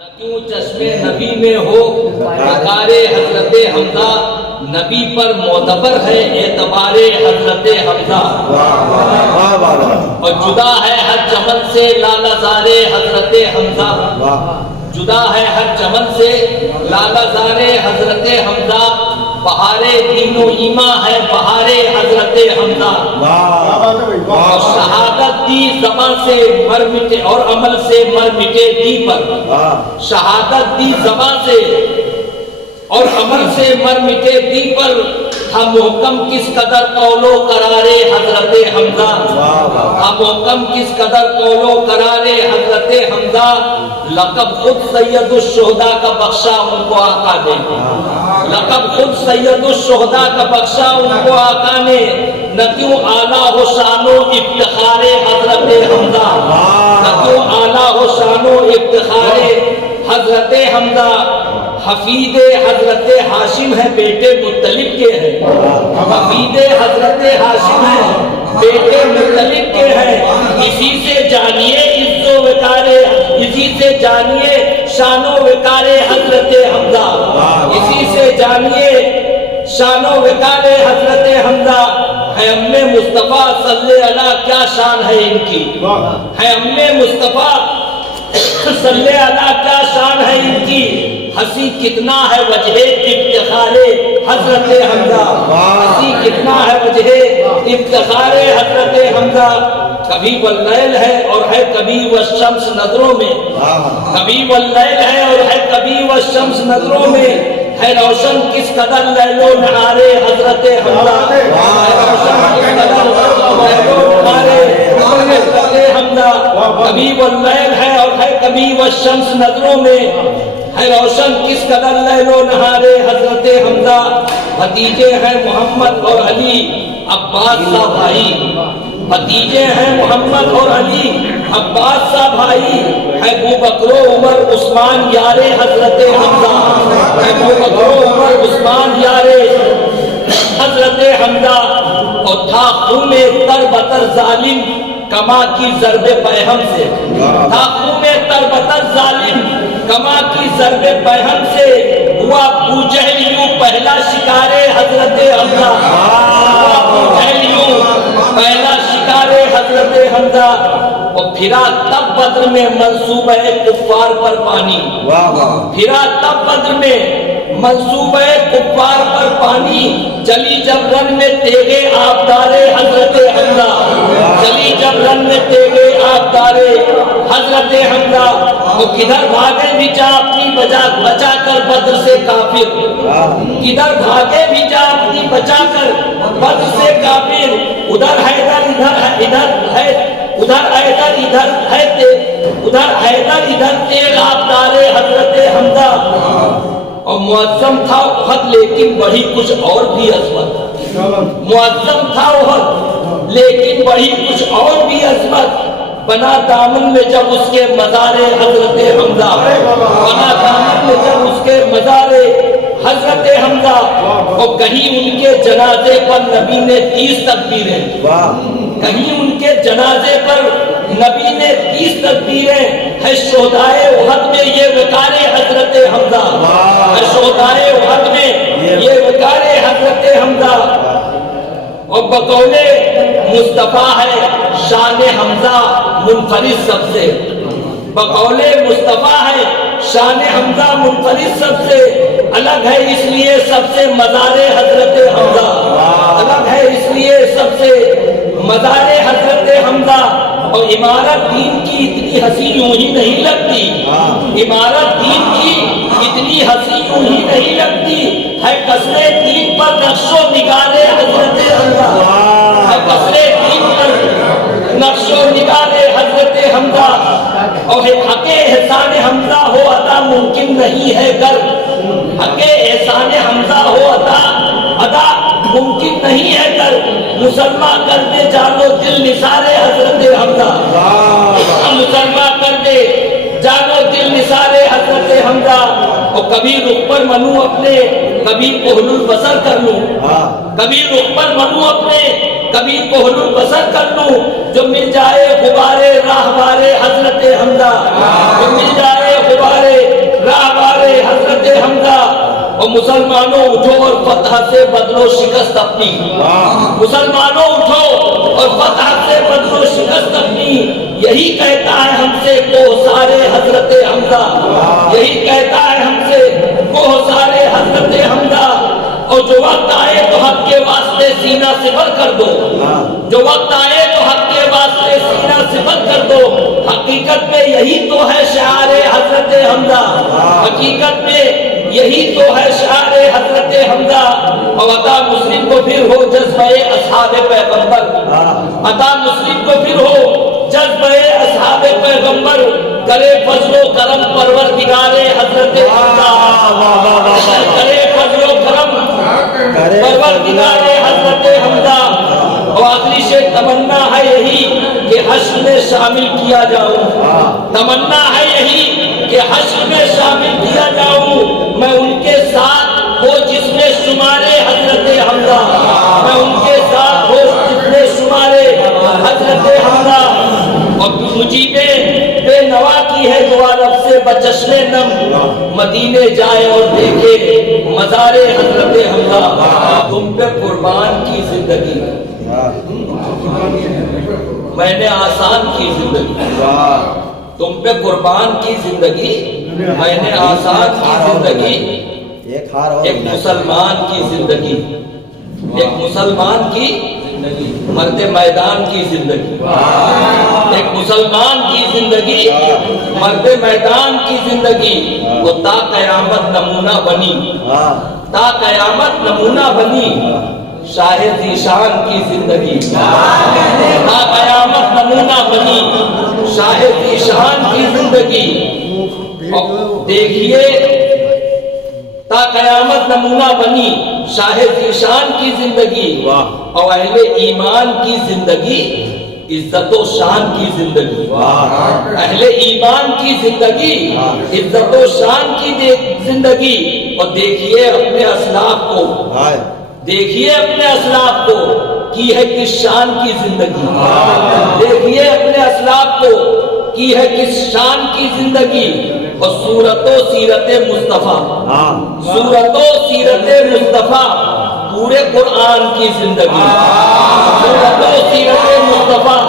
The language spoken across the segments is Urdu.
نہ کیوں چشمے نبی میں ہو وقار حضرت حمزہ، نبی پر معتبر ہے اعتبار حضرت حمزہ، اور جدا ہے ہر چمن سے لالہ زار حضرت حمزہ، جدا ہے ہر چمن سے لالہ زار حضرت حمزہ، بہار دین و ایمان ہے بہار حضرت حمزہ، اور شہادت دی زبان سے مر مٹے اور عمل سے مر مٹے دی پر، شہادت دی زبان سے اور عمل سے مر مٹے دی پر، ہم محکم کس قدر قول و قرار حضرت حمزہ، ہم محکم کس قدر قول و قرار حضرت حمزہ، لقب خود سید الشہداء کا بخشا ان کو آقا نے، لقب خود سید الشہداء کا بخشا ان کو آقا نے، نہ کیوں اعلیٰ ہو شان و افتخار حضرت حمزہ، نہ کیوں اعلیٰ ہو شان و افتخار حضرت حمزہ، حفید حضرت ہاشم ہے بیٹے مطلب کے ہیں، حفید حضرت ہاشم ہے بیٹے مطلب کے ہیں، اسی سے جانیے عز و وقار، اسی سے جانیے شان و وقار حضرت حمزہ، اسی سے جانیے شان و وقار حضرت حمزہ، ہے ام مصطفیٰ صلی اللہ کیا شان ہے ان کی، ہے ام مصطفیٰ صلی اللہ کیا شان ہے ان کی، ہنسی کتنا ہے وجہ افتخار حضرت حمزہ، ہنسی کتنا ہے وجہ افتخار حضرت حمزہ، کبھی واللیل ہے اور ہے کبھی والشمس نظروں میں، کبھی واللیل ہے اور ہے کبھی والشمس نظروں میں، ہے روشن کس قدر لیل و نہار حضرت حمزہ، ہے روشن کس قدر لیل و نہار حضرت حمزہ، کبھی واللیل ہے اور ہے کبھی والشمس نظروں میں، ہے روشن کس قدر لیل و نہار حضرت حمزہ، بھتیجے ہیں محمد اور علی عباس سا بھائی، بھتیجے ہیں محمد اور علی عباس سا بھائی، ہے ابو بکر و عمر عثمان یار حضرت حمزہ، ہے ابو بکر و عمر عثمان یار حضرت حمزہ، اور تھا خون تر بتر ظالم کما کی ضرب پیہم سے، تھا خون تر بتر ظالم کما کی ضرب پیہم سے، ہوا ابو جہل یوں پہلا شکار حضرت حمزہ، ہوا ابو جہل یوں پہلا شکار حضرت حمزہ، اور پھرا تب بدر میں منصوبہ کفار پر پانی، پھرا تب بدر میں منصوبہ کفار پر پانی، چلی جب رن میں تیغے آبدار حضرت حمزہ، چلی جب رن میں تیغے آبدار حضرت حمزہ، وہ کدھر بھاگے بھی جا اپنی بچا کر بدر سے کافر، کدھر بھاگے بھی جا اپنی بچا کر بدر سے کافر، ادھر حیدر ادھر ہے ادھر حیدر ادھر ہے ادھر حیدر ادھر تیغ آبدار حضرت حمزہ، اور معظم تھا احد لیکن بڑھی کچھ اور بھی عظمت، معظم تھا احد لیکن بڑھی کچھ اور بھی عظمت، بنا دامن میں جب اس کے مزار حضرت حمزہ، بنا دامن میں جب اس کے مزار حضرت حمزہ، اور کہیں ان کے جنازے پر نبی نے 30 تکبیریں، کہیں ان کے جنازے پر نبی نے 30 تکبیریں، ہے شہدائے احد میں یہ وقار حضرت حمزہ، ہے شہدائے احد میں یہ وقار حضرت حمزہ، اور بقول مصطفیٰ ہے شان حمزہ منفرد سب سے، بقول مصطفیٰ ہے شان حمزہ منفرد سب سے، الگ ہے اس لیے سب سے مزار حضرت حمزہ، الگ ہے اس لیے سب سے مزار حضرت حمزہ، اور عمارت دین کی اتنی ہنسی یوں ہی نہیں لگتی، عمارت دین کی اتنی ہنسی یوں ہی نہیں لگتی، ہے قصر دین پر نقش و نگار حضرت حمزہ، ہے قصر دین پر نقش و نگار حضرت حمزہ، اور حق احسان حمزہ ہو عطا ممکن نہیں ہے گر، حق احسان حمزہ ہو عطا ممکن نہیں ہے گر، مسلمان کر دے جانو دل نثار حضرت حمزہ، مسلمان کر دے جانو دل نثار حضرت حمزہ، اور کبھی رخ پر منو اپنے کبھی پہل البصر کر لوں، کبھی رخ پر منو اپنے کبھی پہل البصر کر لوں، جو مل جائے غبارے راہوار حضرت حمزہ، جو مل جائے غبارے اور مسلمانوں اٹھو اور فتح سے بدلو شکست اپنی. مسلمانوں اٹھو اور فتح سے بدلو شکست اپنی. یہی کہتا ہے ہم سے کوہسار حضرت حمزہ. یہی کہتا ہے ہم سے کوہسار حضرت حمزہ. اور جو وقت آئے تو حق کے واسطے سینہ سپر کر دو. جو وقت آئے تو حق کے واسطے سینہ سپر کر دو. حقیقت میں یہی تو ہے شعار حضرت حمزہ. حقیقت میں یہی تو ہے شعار حضرت حمزہ. اور عطا مسلم کو پھر ہو جذبہ اصحاب پیغمبر. عطا مسلم کو پھر ہو جذبہ اصحاب پیغمبر. کرے فضل و کرم پروردگار حضرت حمزہ. کرے فضل و کرم پروردگار حضرت حمزہ. اور آخری سے تمنا ہے یہی کہ حشر میں شامل کیا جاؤں. تمنا ہے یہی کہ حشر میں شامل کیا جاؤں. میں ان کے ساتھ ہو جس میں شمارے حضرت حمزہ. میں ان کے ساتھ ہو جس میں شمارے حضرت حمزہ. اور مجیب بے نوا کی ہے دعا رب سے بچشمے نم. مدینے جائے اور دیکھے مزار حضرت حمزہ. تم پہ قربان کی زندگی میں نے آسان کی زندگی. تم پہ قربان کی زندگی میں نے آسان کی زندگی. ایک مسلمان کی زندگی, ایک مسلمان کی مرد میدان کی زندگی. ایک مسلمان کی زندگی مرد میدان کی زندگی. وہ تا قیامت نمونہ بنی. تا قیامت نمونہ بنی. شاہ ذیشان کی زندگی تا قیامت نمونہ بنی. شاہ ذیشان کی زندگی دیکھیے تا قیامت نمونہ بنی. شاہ ذیشان کی زندگی اور اہل ایمان کی زندگی عزت و شان کی زندگی. اہل ایمان کی زندگی عزت و شان کی زندگی. اور دیکھیے اپنے اسلاف کو, دیکھیے اپنے اسلاف کو کی ہے کس شان کی زندگی. دیکھیے اپنے اسلاف کو کی ہے کس شان کی زندگی. اور صورت و سیرت مصطفیٰ, صورت و سیرت مصطفیٰ پورے قرآن کی زندگی. صورت و سیرت مصطفیٰ,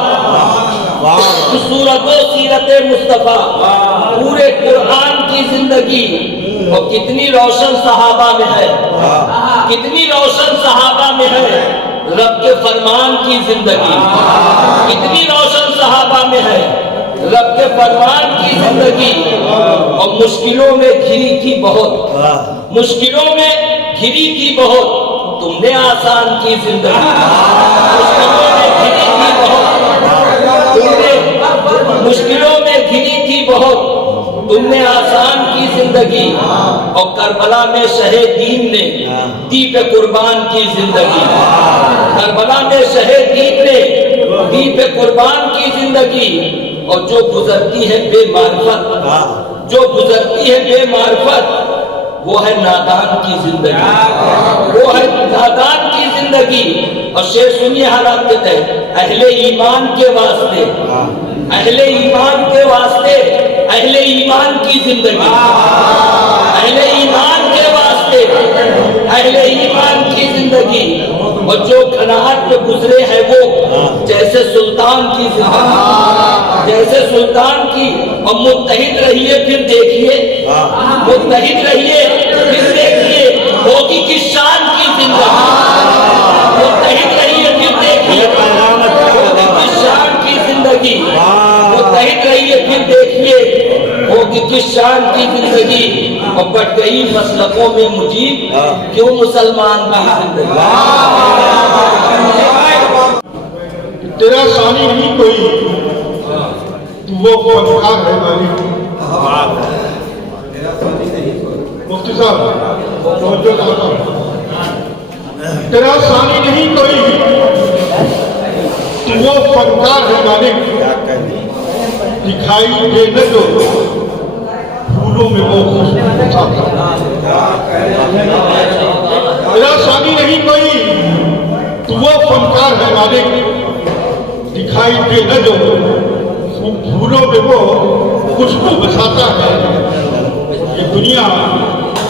صورت و سیرت مصطفیٰ پورے قرآن کی زندگی. اور کتنی روشن صحابہ میں ہے, کتنی روشن صحابہ میں ہے رب کے فرمان کی زندگی. کتنی روشن صحابہ میں ہے رب کے فرمان کی زندگی. اور مشکلوں میں گھری تھی بہت, مشکلوں میں گھری تھی بہت. تم نے آسان کی زندگی. مشکلوں میں گھری تھی بہت, تم نے مشکلوں میں گھری تھی بہت. تم نے آسان کی زندگی. اور کربلا میں شہید دین نے دی پہ قربان کی زندگی. کربلا میں شہید دین نے دی پہ قربان کی زندگی. اور جو گزرتی ہے بے معرفت, جو گزرتی ہے بے معرفت وہ ہے نادان کی زندگی. وہ ہے نادان کی زندگی. اور شعر سنیے حالات کے تحت اہل ایمان کے واسطے, اہل ایمان کے واسطے اہل ایمان کی زندگی. اہل ایمان کے واسطے اہل ایمان کی زندگی. اور جو گھناہٹ پہ گزرے ہیں وہ جیسے سلطان کی زندگی, جیسے سلطان کی. اور متحد رہیے پھر دیکھیے, متحد رہیے پھر دیکھیے ہوگی کس شان کی زندگی. متحد رہیے پھر دیکھیے ہوگی کس شان کی زندگی. متحد رہیے پھر دیکھیے ہوگی کس شان کی زندگی. اور بٹ گئی مسلکوں میں مجیب کیوں مسلمان کی زندگی. تیرا ثانی نہیں کوئی, تو وہ فنکار ہے مالک. مفتی صاحب توجہ کرتا ہوں. تیرا ثانی نہیں کوئی, تو وہ فنکار ہے مالک. دکھائی دے نہ جو پھولوں میں وہ خوشبو اٹھاتا. تیرا ثانی نہیں کوئی, تو وہ فنکار ہے مالک. دکھائی دے نہ جو پھولوں میں وہ خوشبو بساتا ہے. یہ دنیا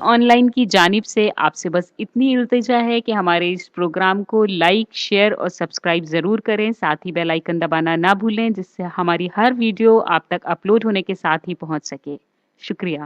آن لائن کی جانب سے آپ سے بس اتنی التجا ہے کہ ہمارے اس پروگرام کو لائک، شیئر اور سبسکرائب ضرور کریں، ساتھ ہی بیل آئیکن دبانا نہ بھولیں، جس سے ہماری ہر ویڈیو آپ تک اپلوڈ ہونے کے ساتھ ہی پہنچ سکے۔ شکریہ۔